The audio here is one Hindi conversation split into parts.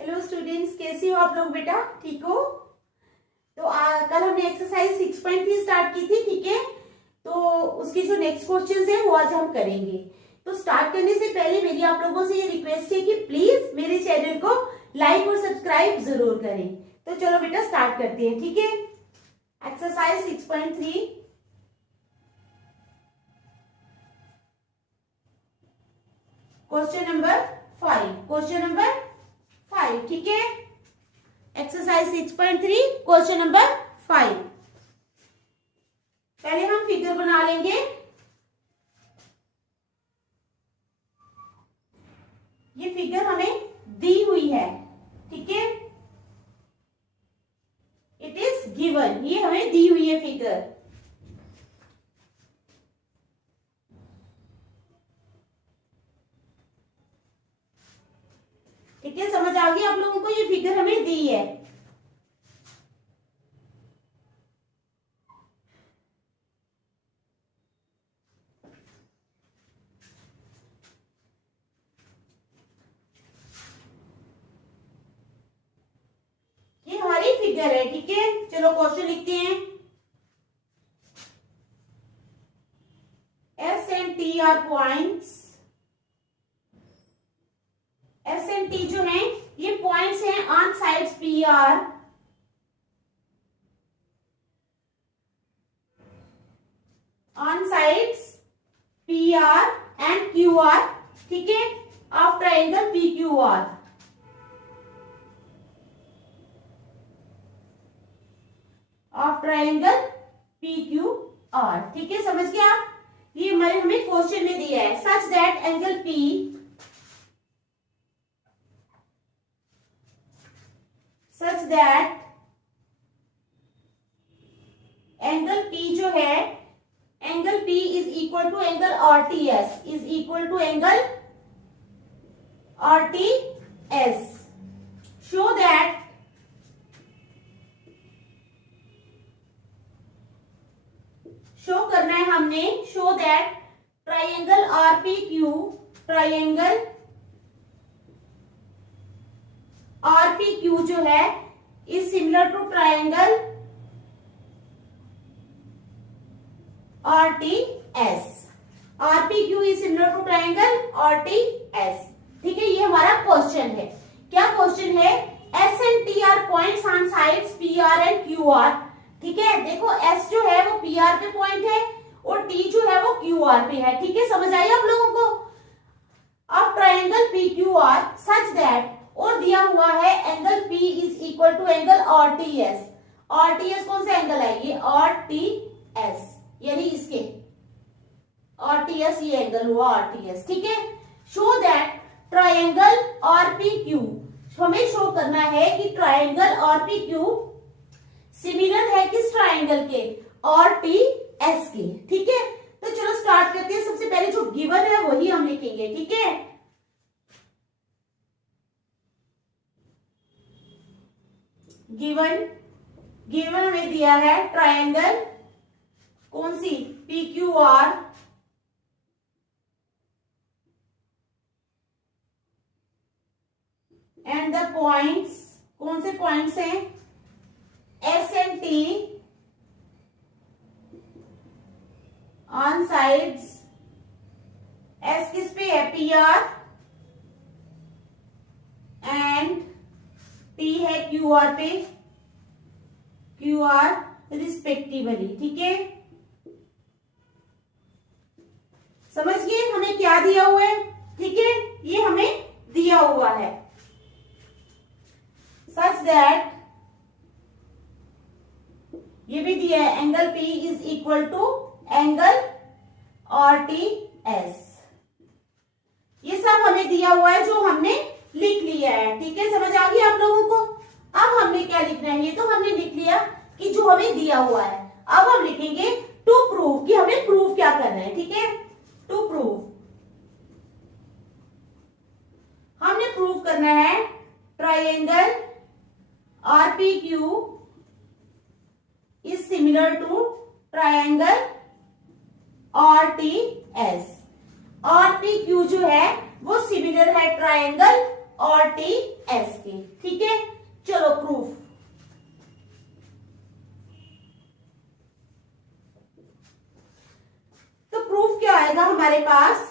हेलो स्टूडेंट्स, कैसे हो आप लोग बेटा? ठीक हो? तो कल हमने एक्सरसाइज 6.3 स्टार्ट की थी, ठीक है। तो उसके जो नेक्स्ट क्वेश्चंस है वो आज हम करेंगे। तो स्टार्ट करने से पहले मेरी आप लोगों से ये रिक्वेस्ट है कि प्लीज मेरे चैनल को लाइक और सब्सक्राइब जरूर करें। तो चलो बेटा स्टार्ट करते हैं, ठीक है। एक्सरसाइज 6.3 क्वेश्चन नंबर 5, ठीक है। Exercise 6.3 question number 5। पहले हम फिगर बना लेंगे। ये फिगर हमें दी हुई है, ठीक है। इट इज गिवन, ये हमें दी हुई है फिगर। ठीक है, समझ आ गई आप लोगों को? ये फिगर हमें दी है। ये हमारी फिगर है, ठीक है। चलो क्वेश्चन लिखते हैं। S and T R points. S and T जो है ये पॉइंट्स हैं on sides P R, on sides P R and Q R, ठीक है, of triangle P Q are. Of triangle P Q are, ठीक है, समझ गए आप? ये हमारे हमें क्वेश्चन में दिया है। Such that angle P, such that angle P जो है, angle P is equal to angle RTS, is equal to angle RTS। Show that show करना है हमने, show that triangle RPQ, triangle RPQ जो है is similar to triangle RTS। RPQ is similar to triangle RTS, ठीक है। ये हमारा क्वेश्चन है। क्या क्वेश्चन है? S and T are points on sides PR and QR, ठीक है। देखो S जो है वो PR पे पॉइंट है और T जो है वो QR पे है, ठीक है। समझ आई आप लोगों को? अब ट्राइंगल PQR सच दैट, और दिया हुआ है angle P is equal to angle RTS। RTS कौन सा एंगल है? ये RTS, यानी इसके RTS, ये एंगल हुआ RTS, ठीक है। शो दैट ट्राइंगल RPQ, हमें शो करना है कि ट्राइंगल RPQ सिमिलर है किस ट्राइंगल के? RTS के, ठीक है। तो चलो स्टार्ट करते हैं। सबसे पहले जो गिवन है वही हम लिखेंगे, ठीक है। गिवन हमें दिया है ट्राइंगल, कौन सी? PQR एंड द पॉइंट्स, कौन से पॉइंट्स हैं? S and T on sides. S किस पे है? PR एंड T है QR पे, QR रिस्पेक्टिवली, ठीक है। समझ गए हमें क्या दिया हुआ है? ठीक है, ये हमें दिया हुआ है। सच दैट, ये भी दिया है angle P is equal to angle RTS। ये सब हमें दिया हुआ है जो हमने लिख लिया है, ठीक है। समझ आ गई आप लोगों को? अब हमने क्या लिखना है? ये तो हमने लिख लिया कि जो हमें दिया हुआ है। अब हम लिखेंगे टू प्रूव, कि हमें प्रूव क्या करना है, ठीक है। टू प्रूव, हमने प्रूव करना है triangle RPQ is similar to triangle RTS। RPQ जो है वो सिमिलर है ट्राइंगल और टी एस के। ठीक है, चलो प्रूफ। तो प्रूफ क्या आएगा हमारे पास,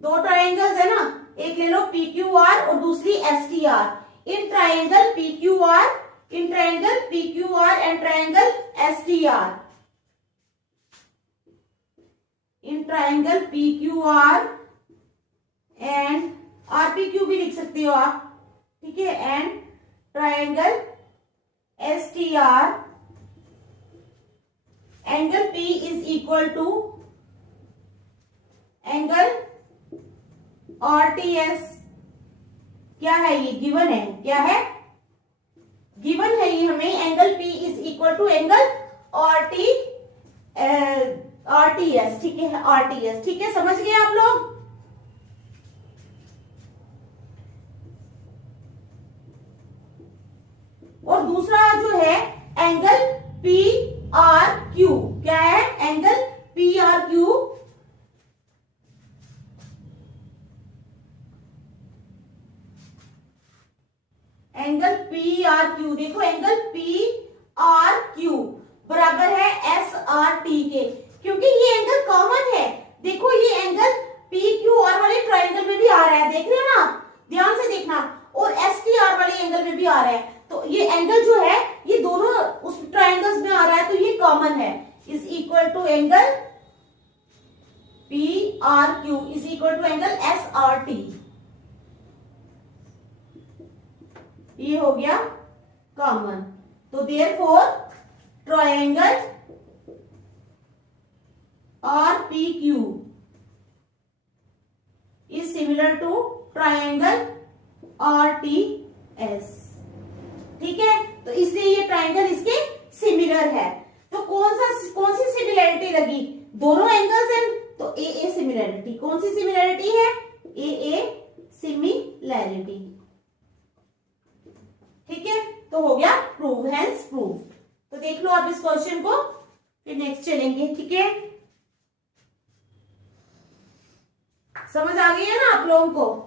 दो ट्राइंगल्स है ना, एक ले लो पी क्यू आर और दूसरी S T R. In triangle P Q R, in triangle P Q R and triangle S T R, in triangle P Q R and R P Q भी लिख सकते हो आप, ठीक है, and triangle S T R, angle P is equal to angle RTS। क्या है ये, गिवन है, क्या है, गिवन है ये हमें, angle P is equal to angle RTS। ठीक है, RTS। ठीक है, समझ गए आप लोग। और दूसरा जो है एंगल PRQ, क्या है, एंगल PRQ, एंगल PRQ, देखो एंगल PRQ बराबर है SRT के, क्योंकि ये एंगल कॉमन है। देखो ये एंगल PQR वाले ट्राइंगल में भी आ रहा है, देख रहे हो ना, ध्यान से देखना, और STR वाले एंगल में भी आ रहा है। तो ये एंगल जो है ये दोनों उस ट्राइंगल्स में आ रहा है, तो ये कॉमन है, is equal to angle PRQ is equal to angle SRT। ये हो गया कॉमन। तो therefore triangle RPQ is similar to triangle RTS। ठीक है, तो इसलिए ये ट्राइंगल इसके सिमिलर है। तो कौन सी सिमिलरिटी लगी, दोनों एंगल्स हैं, तो ए सिमिलरिटी। कौन सी सिमिलरिटी है, ए सिमिलरिटी। ठीक है, तो हो गया प्रूव, हेंस प्रूव। तो देख लो आप इस क्वेश्चन को, फिर नेक्स्ट चलेंगे। ठीक है, समझ आ गई है ना आप लोगों को।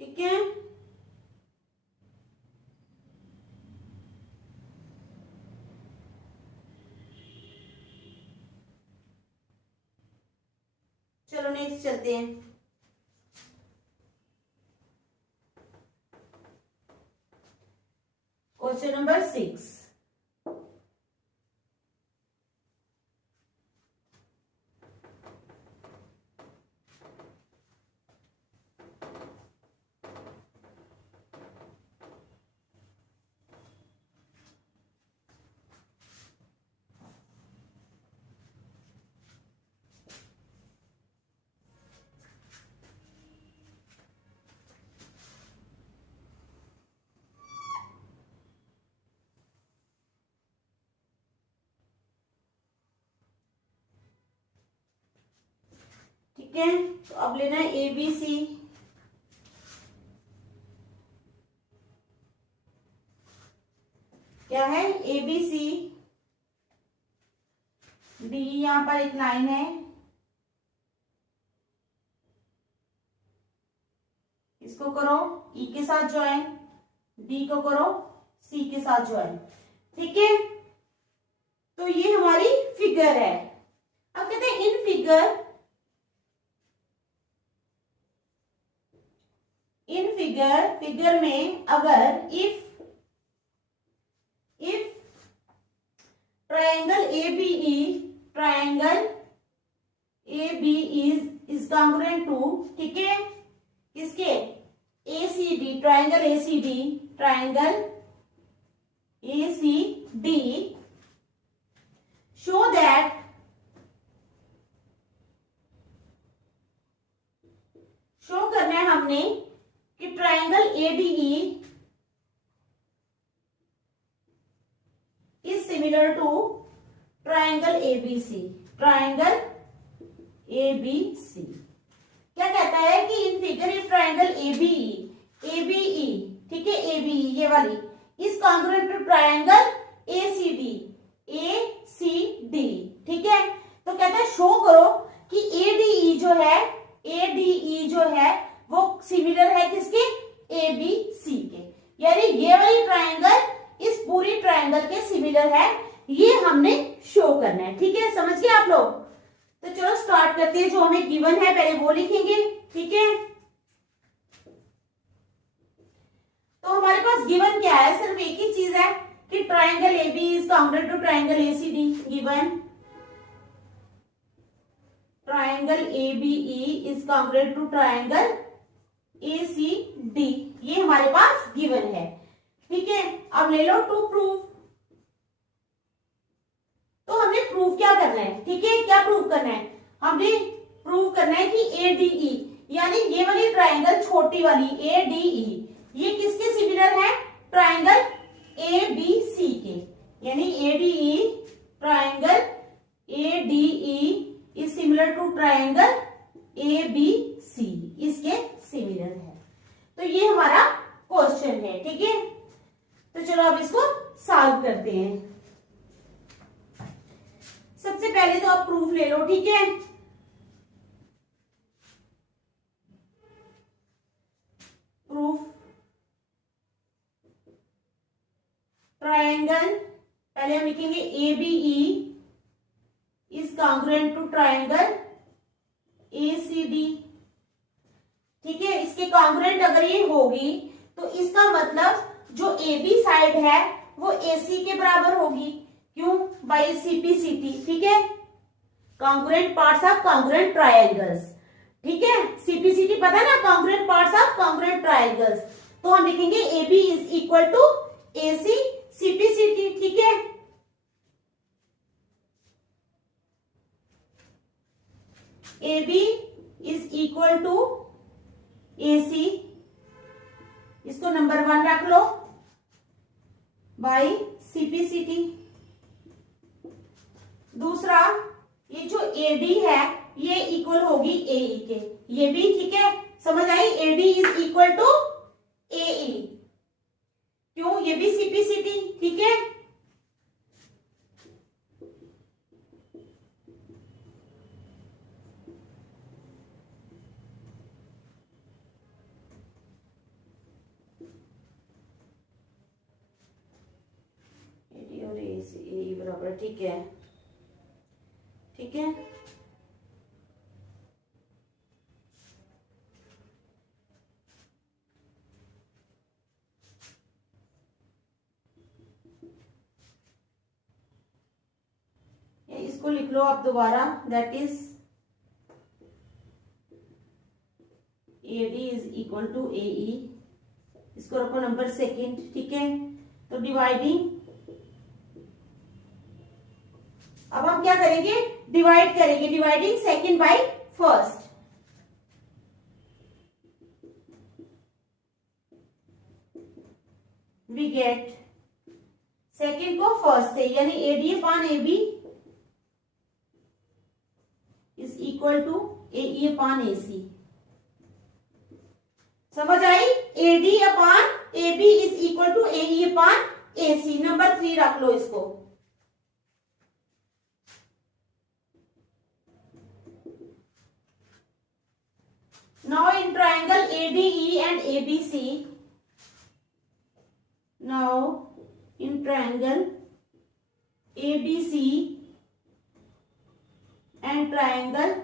ठीक है, चलो नेक्स्ट चलते हैं। Question number 6। ठीक है, तो अब लेना है ABC, क्या है, ABC D, यहां पर एक लाइन है, इसको करो E के साथ ज्वाइन, D को करो C के साथ ज्वाइन। ठीक है, तो ये हमारी फिगर है। अब कहते हैं इन फिगर में अगर if triangle AB is congruent to, ठीक है, किसके, ACD, triangle ACD, show that show करना है हमने कि triangle ADE is similar to triangle ABC। क्या कहता है कि in figure if triangle ABE, ठीक है, ABE ये वाली is congruent to triangle ACD similar है ये हमने शो करना है। ठीक है, समझ गए आप लोग? तो चलो स्टार्ट करते हैं। जो हमें गिवन है पहले वो लिखेंगे। ठीक है, तो हमारे पास गिवन क्या है? सिर्फ एक ही चीज है कि triangle AB is congruent to triangle ACD। Given triangle ABE is congruent to triangle ACD, ये हमारे पास गिवन है। ठीक है, अब ले लो टू प्रूव। तो हमने प्रूव क्या करना है? ठीक है, क्या प्रूव करना है? हमने प्रूव करना है कि ADE यानी ये वाली ट्राइंगल छोटी वाली ADE ये किसके सिमिलर है? ट्राइंगल ABC के, यानी ADE triangle ADE is similar to triangle ABC, इसके सिमिलर है। तो ये हमारा क्वेश्चन है। ठीक है, तो चलो अब इसको सॉल्व करते हैं। सबसे पहले तो आप प्रूफ ले लो। ठीक है, प्रूफ ट्राइंगल, पहले हम लिखेंगे ABE is congruent to triangle ACD। ठीक है, इसके कांग्रुएंट अगर ये होगी तो इसका मतलब जो AB साइड है वो AC के बराबर होगी। क्यों? By CPCT। ठीक है, congruent parts of congruent triangles. ठीक है, CPCT पता है ना, congruent parts of congruent triangles. तो हम लिखेंगे AB is equal to AC CPCT। ठीक है, AB is equal to AC, इसको नंबर 1 रख लो, बाय CPCT। दूसरा, ये जो AD है ये इक्वल होगी AE के, ये भी। ठीक है, समझ आई? AD is equal to AE, क्यों? ये भी CPCT। ठीक है, AD और AE बराबर। ठीक है, ठीक है, इसको लिख लो आप दोबारा, that is AD is equal to AE, इसको रखो नंबर 2। ठीक है, तो डिवाइडिंग, अब हम क्या करेंगे? डिवाइड करेंगे, dividing second by first. We get second को फर्स्ट से, यानी AD upon AB is equal to AE upon AC। समझ आई? AD upon AB is equal to AE upon AC। Number 3 रख लो इसको। Now in triangle ADE and ABC, now in triangle ABC and triangle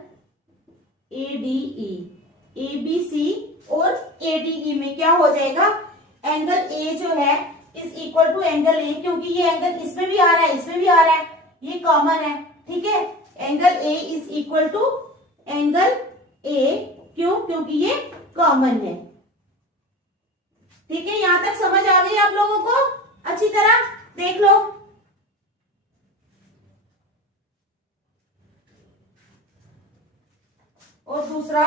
ADE, ABC और ADE में क्या हो जाएगा? एंगल A जो है is equal to angle A, क्योंकि ये एंगल इसमें भी आ रहा है, इसमें भी आ रहा है, ये कॉमन है। ठीक है, angle A is equal to angle A, क्यों? क्योंकि ये कॉमन है। ठीक है, यहां तक समझ आ गई आप लोगों को? अच्छी तरह देख लो। और दूसरा,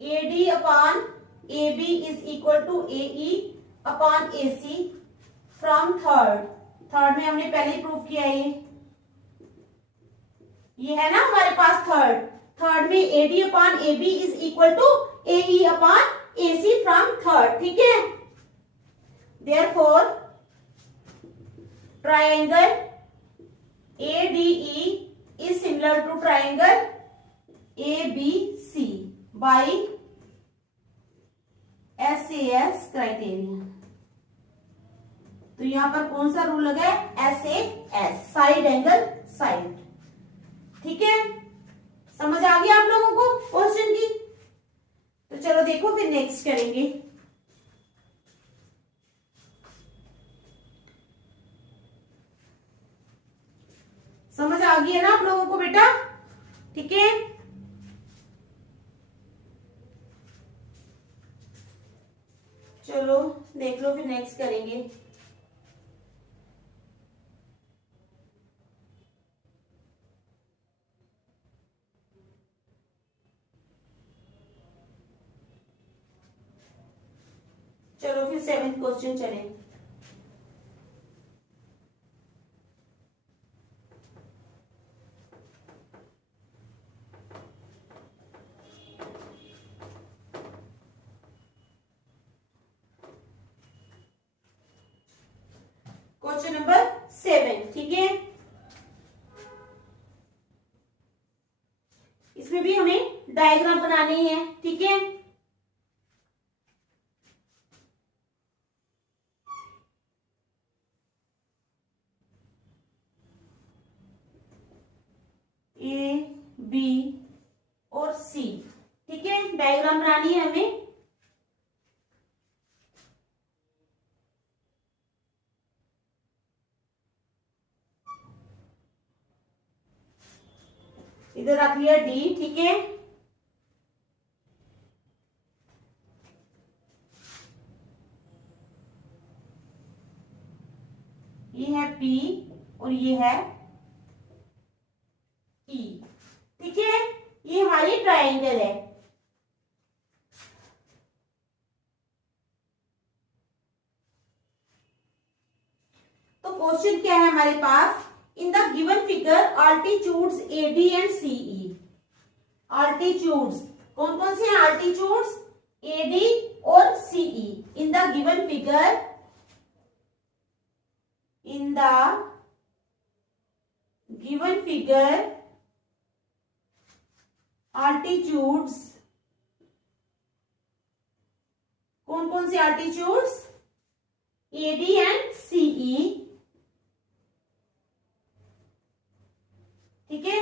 AD upon AB is equal to AE upon AC from third में हमने पहले ही प्रूव किया है, ये है ना हमारे पास थर्ड में AD upon AB is equal to AE upon AC from third. ठीक है, therefore triangle ADE is similar to triangle ABC by SAS criteria. तो यहाँ पर कौन सा रूल लगा है, SAS, साइड एंगल साइड। ठीक है, समझ आ गया आप लोगों को क्वेश्चन की। तो चलो देखो फिर नेक्स्ट करेंगे। समझ आ गई है ना आप लोगों को बेटा? ठीक है, चलो देख लो फिर नेक्स्ट करेंगे। चलो फिर 7th क्वेश्चन चलें। क्वेश्चन नंबर 7, ठीक है। इसमें भी हमें डायग्राम बनानी है, ठीक है। A, B और C, ठीक है, डायग्राम बनानी है हमें। इधर रख लिया D, ठीक है। ये है P और ये है E, ठीक है। ये हमारी ट्रायंगल है। तो क्वेश्चन क्या है हमारे पास, in the given figure altitudes AD and CE। Altitudes कौन कौन से हैं, आल्टीट्यूड्स AD और CE in the given figure, in the given figure altitudes, कौन कौन से आल्टीट्यूड्स, AD एंड CE, ठीक है।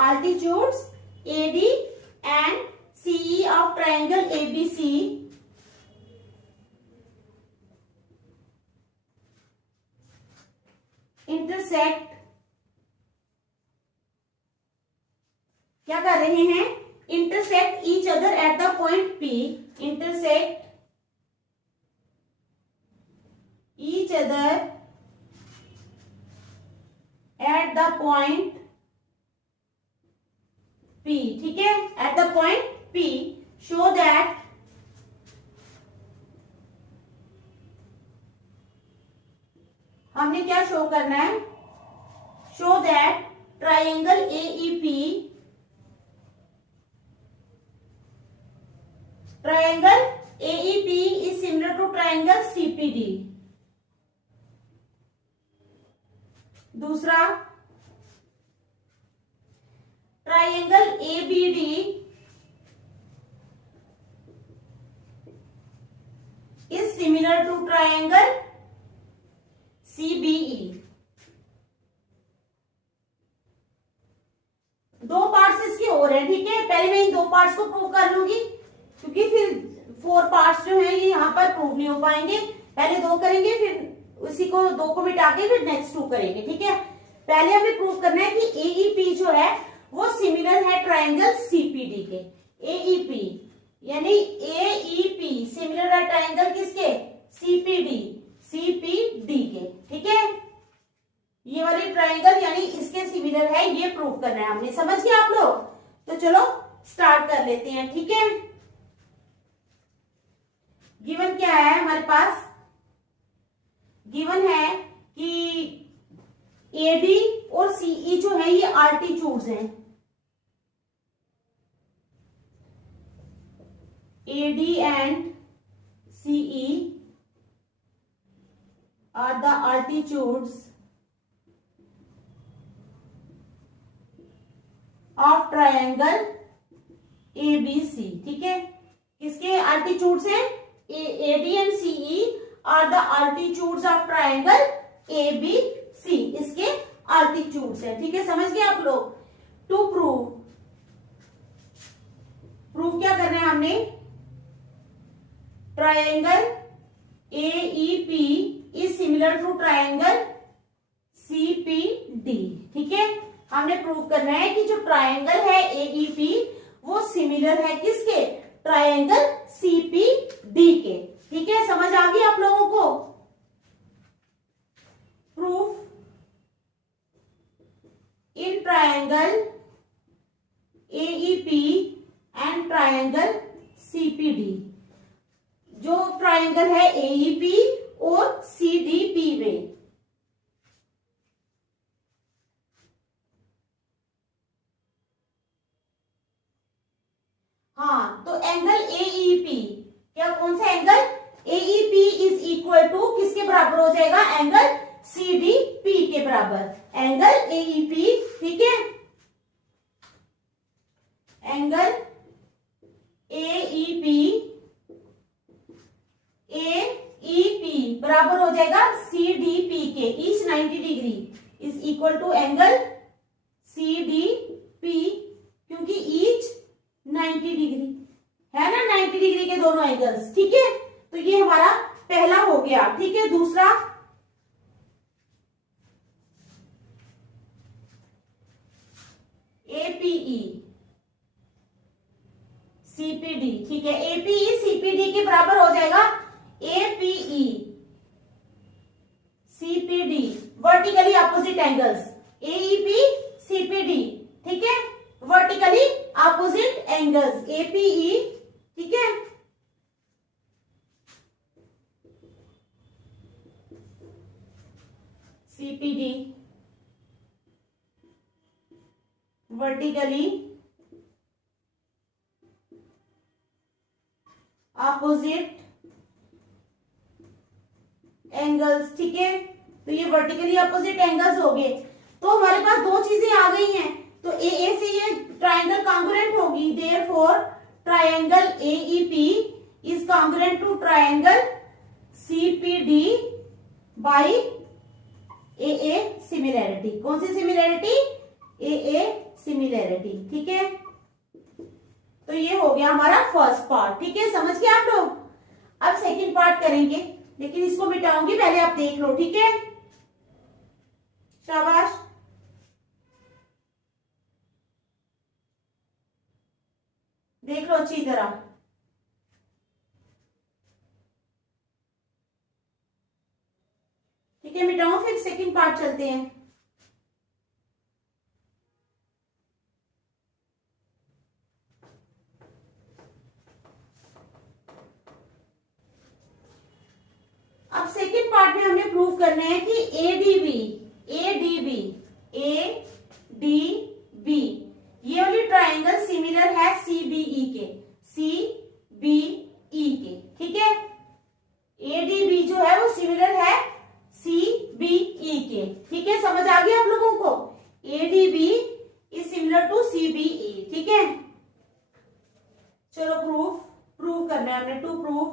Altitudes AD and CE of triangle ABC intersect, क्या कर रहे हैं, intersect each other at the point P, intersect each other at the point P, ठीक है, at the point P, show that हमने क्या शो करना है, show that triangle AEP, triangle AEP is similar to triangle CPD। दूसरा, triangle ABD is similar to triangle CBE। दो पार्ट्स इसके और हैं, ठीक है। पहले मैं इन दो पार्ट्स को प्रूव कर लूंगी, क्योंकि फिर 4 पार्ट्स जो हैं ये यहाँ पर प्रूव नहीं हो पाएंगे। पहले 2 करेंगे, फिर उसी को 2 को मिटा के फिर नेक्स्ट 2 करेंगे, ठीक है। पहले हमें प्रूव करना है कि AEP जो है वो सिमिलर है ट्रायंगल CPD के। AEP यानी AEP सिमिलर है ट्रायंगल किसके, CPD के, ठीक है। ये वाली ट्रायंगल यानी इसके सिमिलर है, ये प्रूव करना है हमने, समझ गए आप लोग। तो चलो स्टार्ट कर लेते हैं, ठीक है। गिवन क्या है हमारे पास, गिवन है कि AD और CE जो है ये आल्टीट्यूड्स हैं। AD and CE are the altitudes of triangle ABC, ठीक है। किसके आल्टीट्यूड्स हैं, AD and CE are the altitudes of triangle A B C, इसके अल्टीट्यूड्स है। ठीक है, समझ गए आप लोग। टू प्रूव, प्रूव क्या करना है हमने, triangle AEP is similar to triangle CPD। ठीक है, हमने प्रूव करना है कि जो ट्राइंगल है AEP वो सिमिलर है किसके, ट्राइंगल CPD के। ठीक है, समझ आ गई आप लोगों को। Proof in triangle AEP and triangle CPD, जो ट्राइंगल है AEP और CDP में, हाँ, तो एंगल AEP, क्या कौन सा angle, AEP is equal to किसके बराबर हो जाएगा, एंगल CDP के बराबर, एंगल AEP। ठीक है, एंगल AEP बराबर हो जाएगा CDP के, each 90 degree is equal to angle CDP, क्योंकि ईच 90 डिग्री है ना, 90 डिग्री के दोनों एंगल्स। ठीक है, तो ये हमारा पहला हो गया। ठीक है, दूसरा APE CPD। ठीक है, APE CPD के बराबर हो जाएगा APE CPD, vertically opposite angles, AEP CPD। ठीक है, वर्टिकली अपोजिट एंगल्स APE। ठीक है, CPD वर्टिकली अपोजिट एंगल्स। ठीक है, तो ये वर्टिकली अपोजिट एंगल्स हो गए। तो हमारे पास दो चीजें आ गई हैं, तो AA से ये ट्राइंगल कॉन्ग्रुएंट होगी, therefore triangle AEP is congruent to triangle CPD by AA similarity. कौन सी सिमिलैरिटी, AA सिमिलैरिटी। ठीक है, तो ये हो गया हमारा फर्स्ट पार्ट। ठीक है, समझ गए आप लोग। अब सेकंड पार्ट करेंगे, लेकिन इसको मिटाऊंगी, पहले आप देख लो। ठीक है, शाबाश। देख लो अच्छी तरह। ठीक है, मिटाओ, फिर सेकंड पार्ट चलते हैं। अब सेकंड पार्ट में हमने प्रूव करना है कि ADB ये वाली ट्राइंगल सिमिलर है CBE के। ठीक है, ADB जो है वो सिमिलर है CBE के। ठीक है, समझ आ गई आप लोगों को। ADB is similar to CBE। ठीक है, चलो प्रूफ करना है हमने। To proof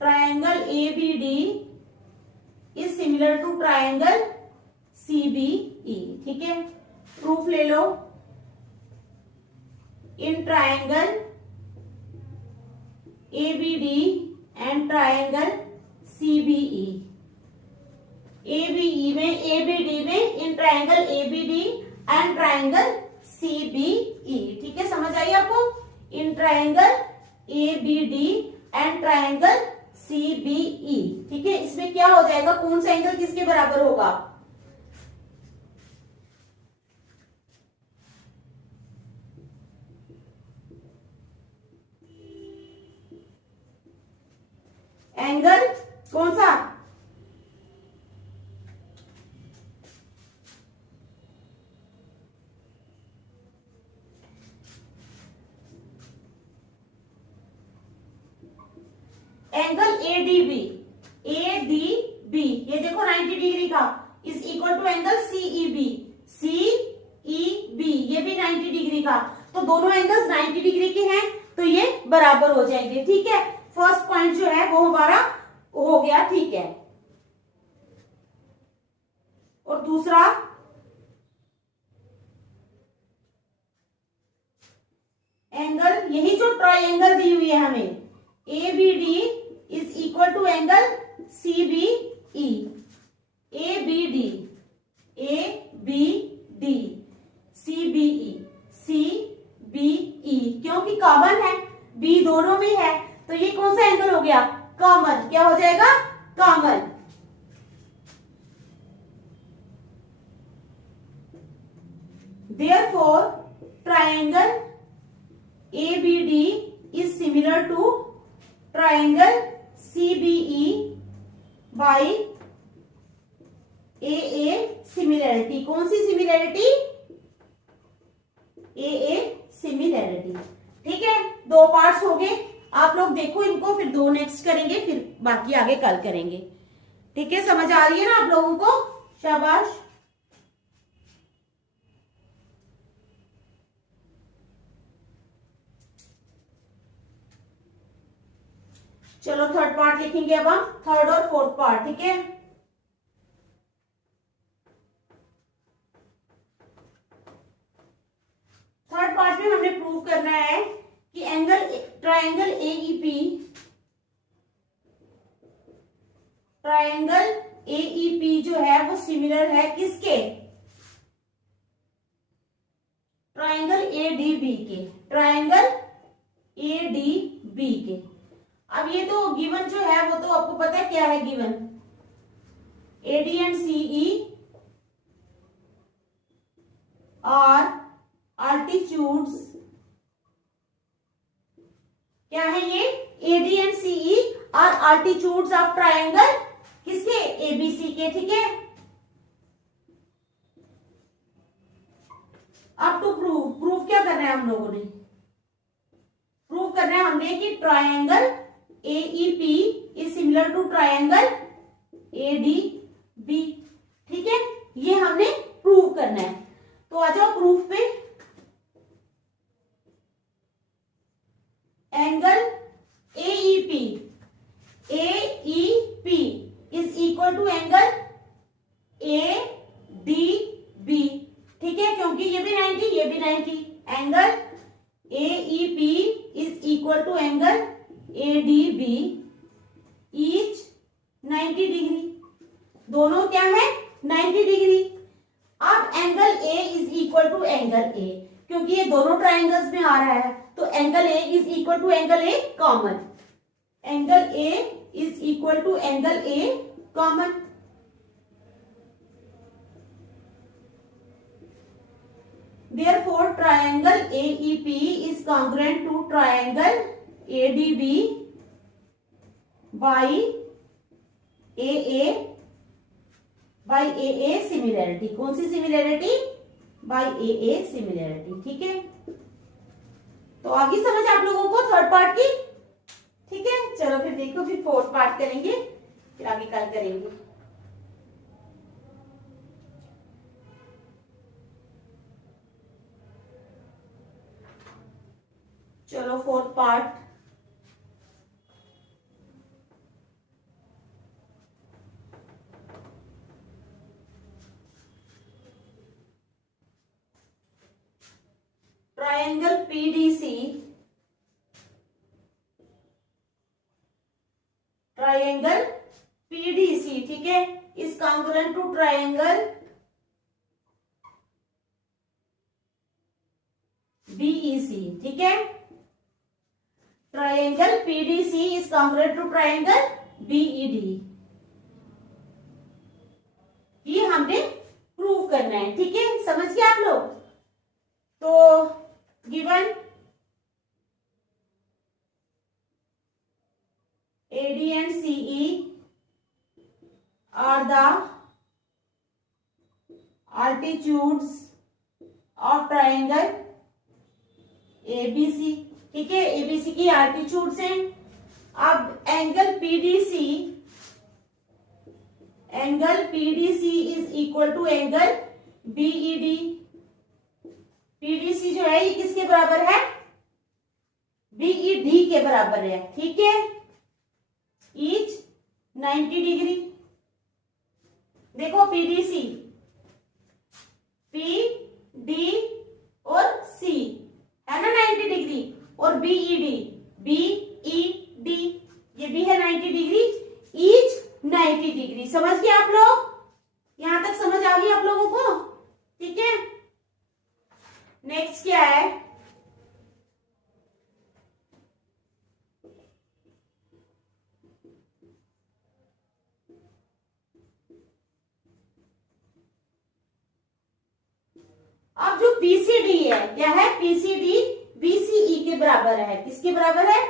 triangle ABD is similar to triangle CBE। ठीक है, प्रूफ ले लो। In triangle ABD and triangle CBE, ABD में in triangle ABD and triangle CBE। ठीक है, समझ आई आपको। In triangle ABD and triangle CBE। ठीक है, इसमें क्या हो जाएगा, कौन सा एंगल किसके बराबर होगा, एंगल कौन सा, एंगल ADB ये देखो 90 डिग्री का is equal to angle CEB ये भी 90 डिग्री का। तो दोनों एंगल्स 90 डिग्री के हैं, तो ये बराबर हो जाएंगे। ठीक है, फर्स्ट पॉइंट जो है वो हमारा हो गया। ठीक है, और दूसरा एंगल, यही जो ट्राइंगल दी हुई है हमें, A B D is equal to angle C B E. A B D, A B D, C B E, C B E, क्योंकि कॉमन है, बी दोनों में है, तो ये कौन सा एंगल हो गया? कॉमन। क्या हो जाएगा? Common. Therefore, triangle ABD is similar to triangle CBE by AA similarity। कौन सी सिमिलैरिटी? AA similarity. ठीक है, दो पार्ट्स हो गए। आप लोग देखो इनको, फिर दो नेक्स्ट करेंगे, फिर बाकी आगे कल करेंगे। ठीक है, समझ आ रही है ना आप लोगों को? शाबाश। चलो थर्ड पार्ट लिखेंगे अब हम, थर्ड और फोर्थ पार्ट। ठीक है, थर्ड पार्ट में हमने प्रूव करना है कि ट्रायंगल एईपी, ट्रायंगल एईपी जो है वो सिमिलर है किसके? ट्रायंगल एडीबी के, ट्रायंगल एडीबी के। अब ये तो गिवन जो है वो तो आपको पता है क्या है गिवन, एडी एंड सीई और अल्टीट्यूड्स, क्या है ये? एडी एंड सीई और अल्टीट्यूड्स ऑफ ट्रायंगल किसके? एबीसी के। ठीक है, अब टू प्रूव क्या करना है हम लोगों ने? प्रूव करना है हमने कि triangle AEP is similar to triangle ADB. ठीक है, ये हमने प्रूव करना है। तो आ जाओ प्रूफ पे। Angle AEP, AEP is equal to angle ADB. ठीक है, क्योंकि ये भी 90, ये भी 90। Angle AEP is equal to angle ADB each 90 degree, दोनों क्या है? 90 डिग्री। अब angle A is equal to angle A, क्योंकि ये दोनों ट्राइंगल्स में आ रहा है, तो angle A is equal to angle A common. Angle A is equal to angle A common. Therefore, triangle AEP is congruent to triangle ADB by AA similarity। कौन सी सिमिलैरिटी? by AA similarity। ठीक है, तो आगे समझ आप लोगों को थर्ड पार्ट की? ठीक है, चलो फिर देखो, फिर फोर्थ पार्ट करेंगे, फिर आगे कल करेंगे। चलो fourth part. Triangle PDC, triangle PDC, ठीक है, is congruent to triangle BEC. ठीक है, triangle PDC is congruent to triangle BED. ये हमने प्रूव करना है। ठीक है, समझ गए आप लोग? तो given AD and CE are the altitudes of triangle ABC। ठीक है, ABC की altitudes हैं। अब angle PDC is equal to angle BED। PDC जो है ये किसके बराबर है? बीईडी के बराबर है, ठीक है। Each 90 degree. देखो पीडीसी, पी डी और सी है ना 90 डिग्री, और बीईडी, बीईडी ये भी है 90 डिग्री, ईच 90 डिग्री। समझ गए आप लोग? यहां तक समझ आ गई आप लोगों को? ठीक है। नेक्स्ट क्या है? अब जो पीसीडी है, क्या है? पीसीडी बीसीई के बराबर है। किसके बराबर है?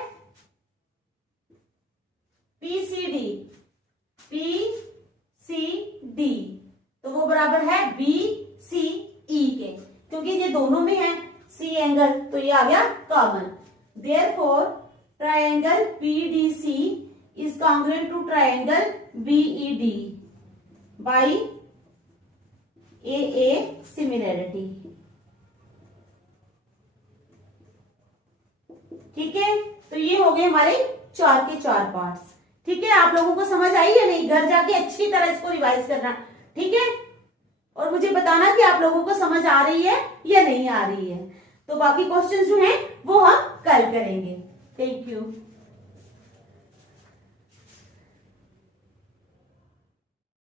पीसीडी, पीसीडी तो वो बराबर है बीसीई के, क्योंकि ये दोनों में है सी एंगल, तो ये आ गया common. Therefore triangle PDC is congruent to triangle BED by A similarity. ठीक है, तो ये हो गए हमारे 4 के 4 पार्ट्स। ठीक है, आप लोगों को समझ आई या नहीं? घर जाके अच्छी तरह इसको रिवाइज करना, ठीक है। और मुझे बताना कि आप लोगों को समझ आ रही है या नहीं आ रही है। तो बाकी क्वेश्चंस जो हैं वो हम कल करेंगे। Thank you.